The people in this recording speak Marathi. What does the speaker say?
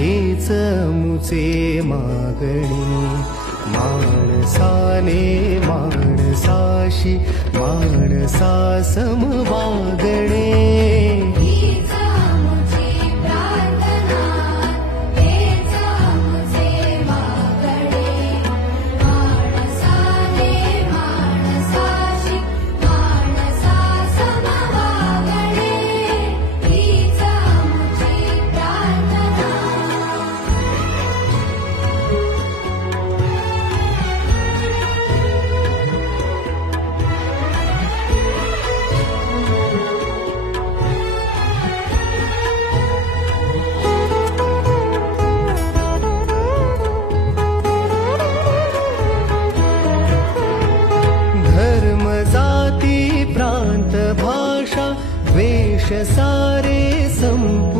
हेच मुचे मागणी. माणसाने माणसाशी माणसा सम वागणे. सारे संपूर्ण